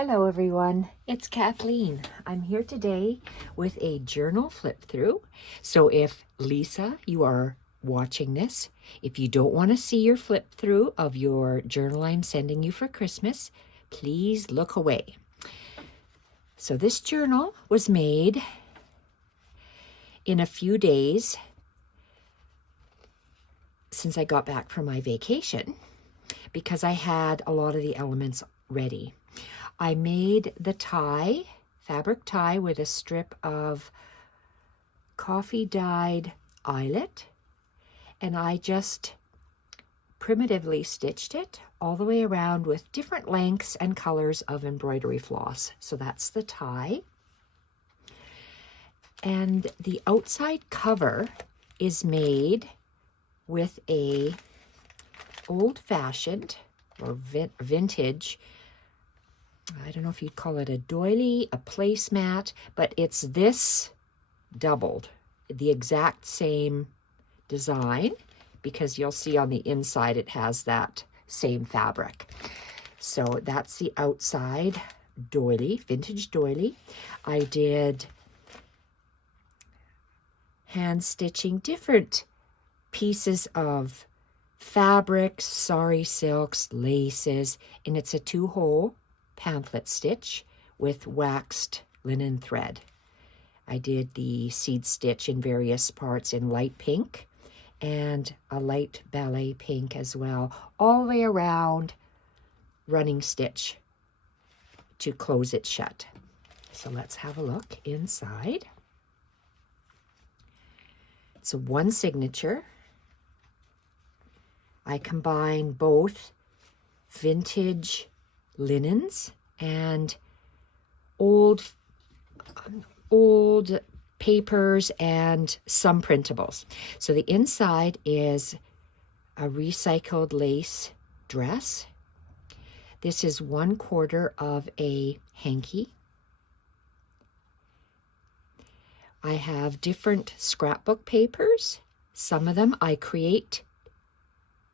Hello everyone, it's Kathleen. I'm here today with a journal flip through. So if Lisa, you are watching this, if you don't want to see your flip through of your journal I'm sending you for Christmas, please look away. So this journal was made in a few days since I got back from my vacation because I had a lot of the elements ready. I made the tie, fabric tie, with a strip of coffee dyed eyelet, and I just primitively stitched it all the way around with different lengths and colors of embroidery floss. So that's the tie. And the outside cover is made with a old-fashioned or vintage, I don't know if you'd call it a doily, a placemat, but it's this doubled, the exact same design, because you'll see on the inside it has that same fabric. So that's the outside doily, vintage doily. I did hand stitching different pieces of fabrics, sari silks, laces, and it's a 2-hole pamphlet stitch with waxed linen thread. I did the seed stitch in various parts in light pink and a light ballet pink as well, all the way around running stitch to close it shut. So let's have a look inside. It's a one signature. I combine both vintage linens and old papers and some printables. So the inside is a recycled lace dress. This is 1/4 of a hanky. I have different scrapbook papers. Some of them I create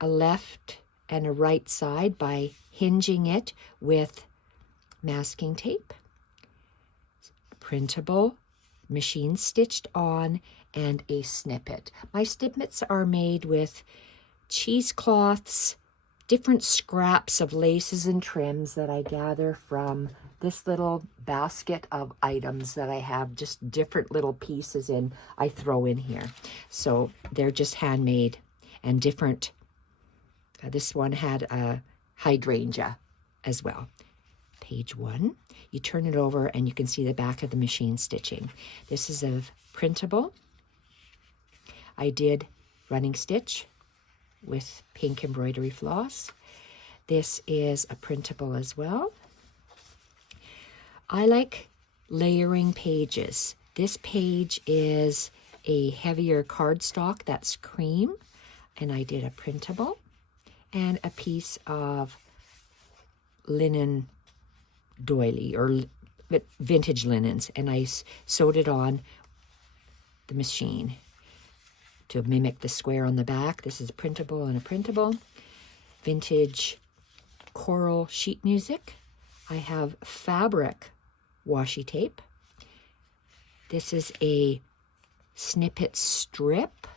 a left and a right side by hinging it with masking tape, printable, machine stitched on, and a snippet. My snippets are made with cheesecloths, different scraps of laces and trims that I gather from this little basket of items that I have, just different little pieces in, I throw in here. So they're just handmade and different. This one had a hydrangea as well. Page 1. You turn it over and you can see the back of the machine stitching. This is a printable. I did running stitch with pink embroidery floss. This is a printable as well. I like layering pages. This page is a heavier cardstock that's cream, and I did a printable and a piece of linen doily or vintage linens, and I sewed it on the machine to mimic the square on the back. This is a printable and a printable. Vintage coral sheet music. I have fabric washi tape. This is a snippet strip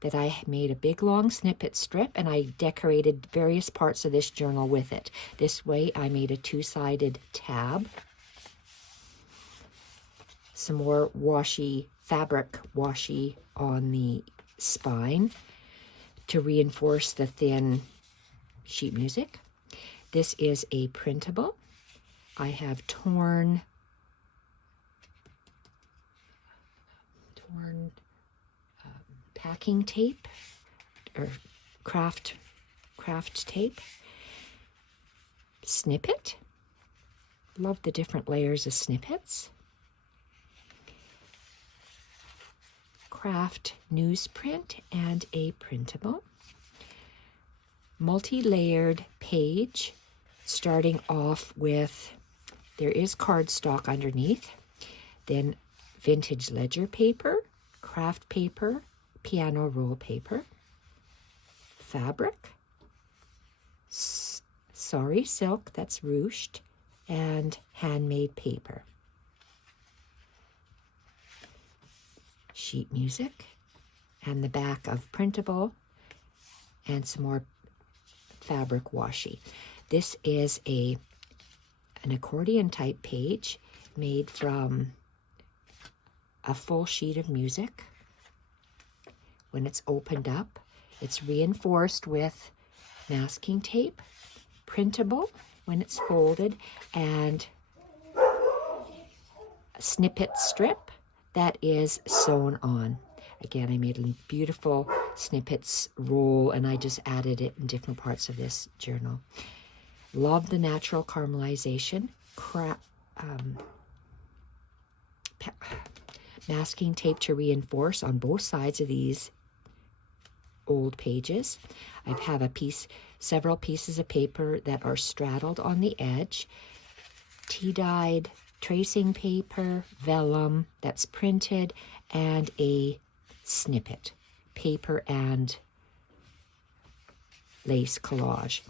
that I made, a big long snippet strip, and I decorated various parts of this journal with it. This way I made a 2-sided tab. Some more washi, fabric washi on the spine to reinforce the thin sheet music. This is a printable. I have torn packing tape or craft tape. Snippet. Love the different layers of snippets. Craft newsprint and a printable. Multi-layered page, starting off with, there is cardstock underneath, then vintage ledger paper, craft paper, piano roll paper, fabric, sari silk that's ruched, and handmade paper. Sheet music and the back of printable and some more fabric washi. This is an accordion type page made from a full sheet of music. When it's opened up, it's reinforced with masking tape, printable when it's folded, and a snippet strip that is sewn on. Again, I made a beautiful snippets roll, and I just added it in different parts of this journal. Love the natural caramelization. Masking tape to reinforce on both sides of these old pages. I have several pieces of paper that are straddled on the edge. Tea-dyed tracing paper, vellum that's printed, and a snippet paper and lace collage.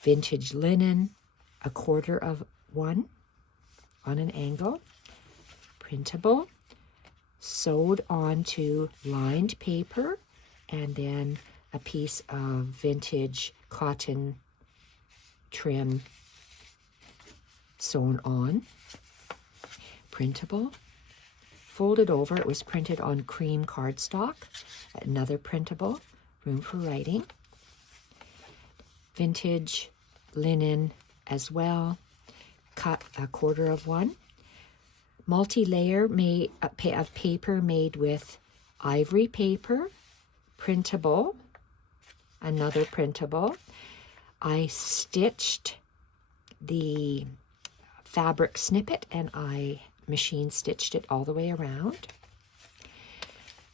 Vintage linen, 1/4 of one on an angle, printable, sewed onto lined paper, and then a piece of vintage cotton trim sewn on. Printable, folded over. It was printed on cream cardstock. Another printable, room for writing. Vintage linen as well, cut 1/4 of one. Multi-layer of paper made with ivory paper, printable, another printable. I stitched the fabric snippet and I machine stitched it all the way around.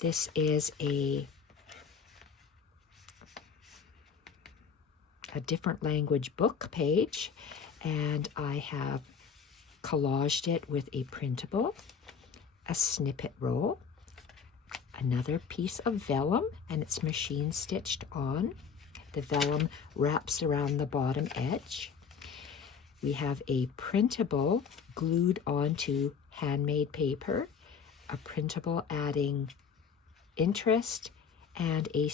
This is a different language book page, and I have collaged it with a printable, a snippet roll, another piece of vellum, and it's machine stitched on. The vellum wraps around the bottom edge. We have a printable glued onto handmade paper, a printable adding interest, and a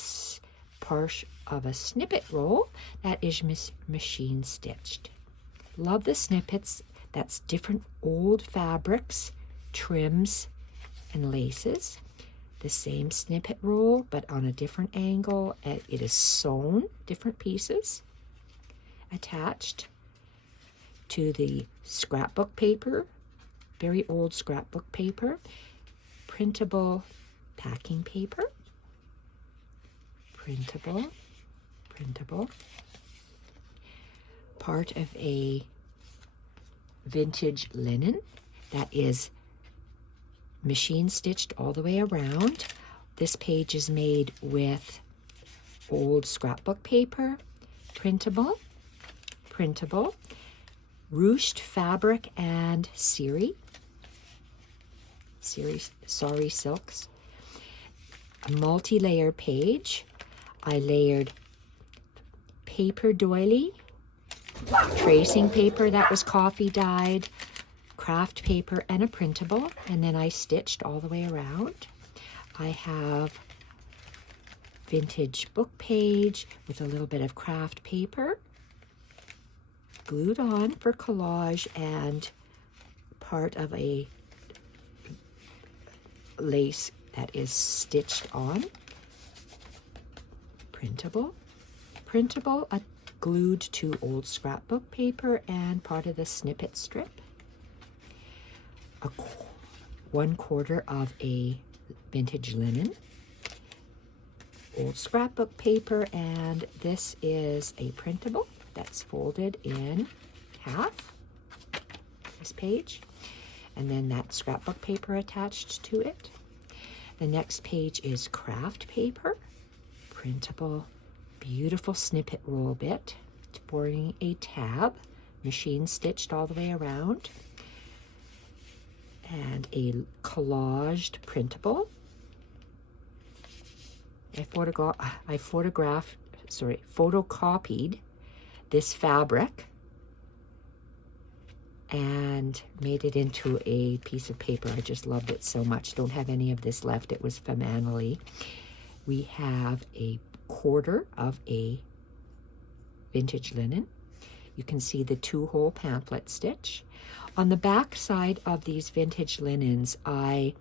part of a snippet roll that is machine stitched. Love the snippets. That's different old fabrics, trims, and laces. The same snippet roll, but on a different angle. It is sewn, different pieces, attached to the scrapbook paper, very old scrapbook paper, printable packing paper, printable, part of a vintage linen that is machine stitched all the way around. This page is made with old scrapbook paper, printable, ruched fabric and sari silks. A multi-layer page. I layered paper doily, tracing paper that was coffee dyed, craft paper, and a printable, and then I stitched all the way around. I have vintage book page with a little bit of craft paper glued on for collage, and part of a lace that is stitched on. Printable, glued to old scrapbook paper, and part of the snippet strip. 1/4 of a vintage linen, old scrapbook paper, and this is a printable that's folded in half, this page, and then that scrapbook paper attached to it. The next page is craft paper, printable, beautiful snippet roll bit forming a tab, machine stitched all the way around, and a collaged printable. I photocopied this fabric and made it into a piece of paper. I just loved it so much. Don't have any of this left. It was from Annalie. We have a quarter of a vintage linen. You can see the 2-hole pamphlet stitch. On the back side of these vintage linens, I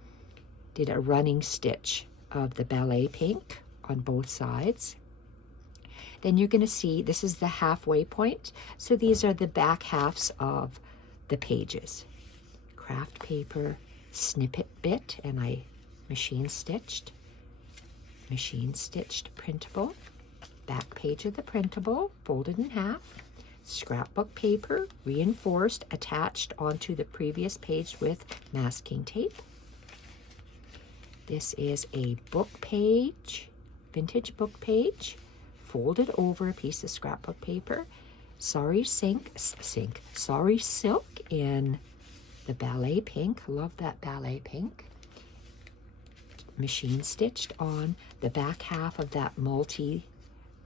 did a running stitch of the ballet pink on both sides. Then you're going to see this is the halfway point. So these are the back halves of the pages. Craft paper, snippet bit, and I machine stitched printable. Back page of the printable, folded in half. Scrapbook paper, reinforced, attached onto the previous page with masking tape. This is a book page, vintage book page, folded over a piece of scrapbook paper. Sorry silk in the ballet pink. Love that ballet pink. Machine stitched on the back half of that multi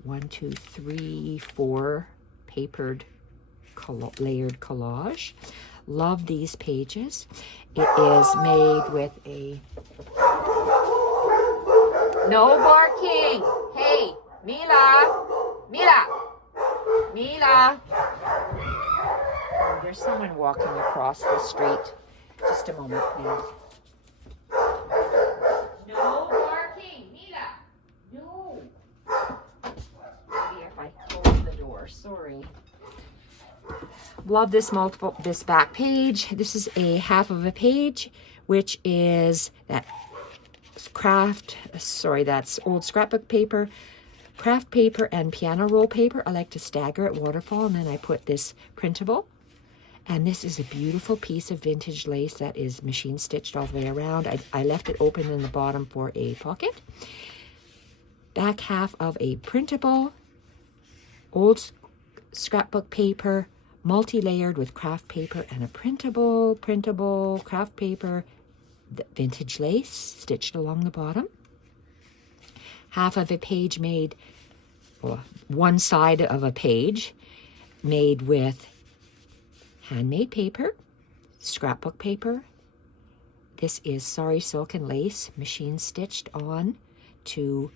1, 2, 3, 4 papered layered collage. Love these pages. It is made with a... No barking! Hey, Mila! Oh, there's someone walking across the street. Just a moment, please. No barking! Mila! No! Maybe if I close the door. Sorry. Love this back page. This is a half of a page, which is that that's old scrapbook paper, craft paper, and piano roll paper. I like to stagger it waterfall, and then I put this printable. And this is a beautiful piece of vintage lace that is machine stitched all the way around. I left it open in the bottom for a pocket. Back half of a printable, old scrapbook paper, multi-layered with craft paper, and a printable, craft paper, vintage lace stitched along the bottom. Half of a page made, well, one side of a page made with handmade paper, scrapbook paper. This is Sorry silk and lace, machine stitched on to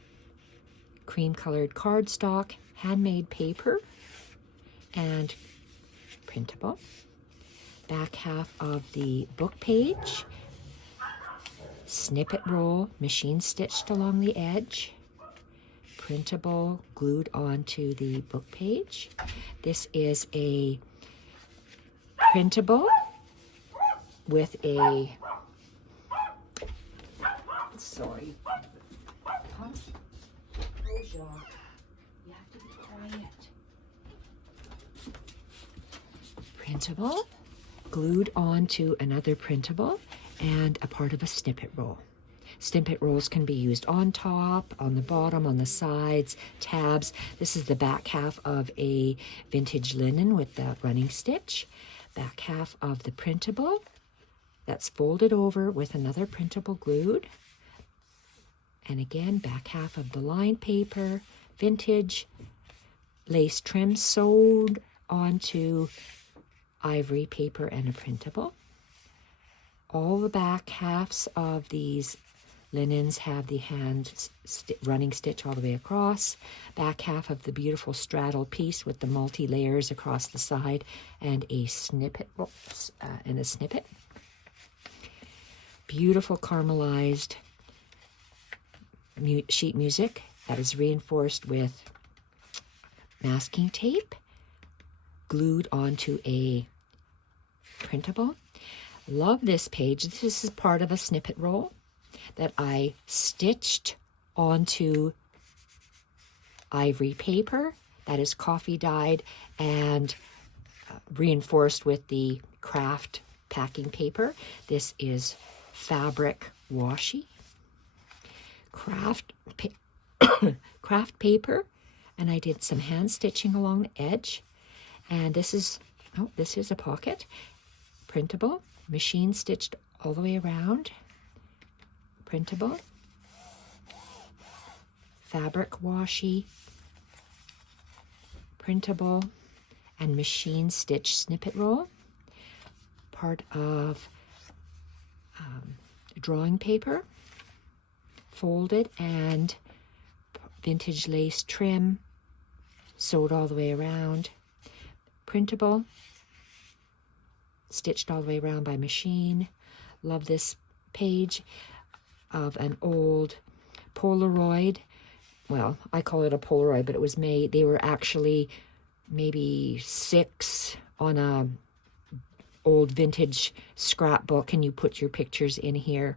cream colored cardstock, handmade paper, and printable. Back half of the book page, snippet roll, machine stitched along the edge, printable, glued onto the book page. This is a printable with a, sorry, you have to be quiet. Printable, glued onto another printable, and a part of a snippet roll. Snippet rolls can be used on top, on the bottom, on the sides, tabs. This is the back half of a vintage linen with the running stitch. Back half of the printable that's folded over with another printable glued. And again, back half of the lined paper, vintage lace trim sewed onto ivory paper and a printable. All the back halves of these linens have the hand running stitch all the way across. Back half of the beautiful straddle piece with the multi-layers across the side and a snippet. Beautiful caramelized sheet music that is reinforced with masking tape, glued onto a printable. Love this page. This is part of a snippet roll that I stitched onto ivory paper that is coffee dyed and reinforced with the craft packing paper. This is fabric washi, craft paper, and I did some hand stitching along the edge. And this is a pocket, printable, machine stitched all the way around, printable, fabric washi, printable, and machine stitch snippet roll. part of drawing paper, folded, and vintage lace trim, sewed all the way around, printable, stitched all the way around by machine. Love this page of an old Polaroid. Well, I call it a Polaroid, but it was made, they were actually maybe 6 on a old vintage scrapbook, and you put your pictures in here.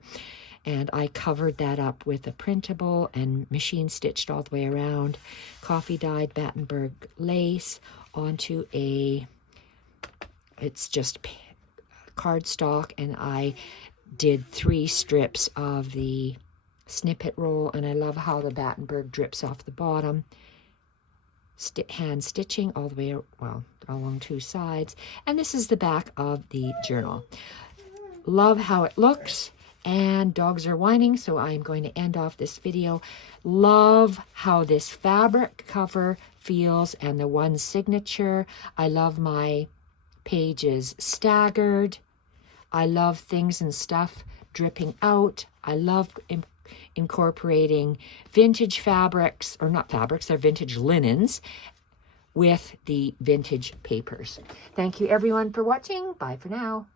And I covered that up with a printable and machine stitched all the way around, coffee dyed Battenberg lace onto it's just cardstock, and I did 3 strips of the snippet roll, and I love how the Battenberg drips off the bottom. Hand stitching all the way, well, along 2 sides. And this is the back of the journal. Love how it looks. And dogs are whining, so I'm going to end off this video. Love how this fabric cover feels and the one signature. I love my pages staggered. I love things and stuff dripping out. I love incorporating vintage fabrics, or not fabrics, they're vintage linens with the vintage papers. Thank you everyone for watching. Bye for now.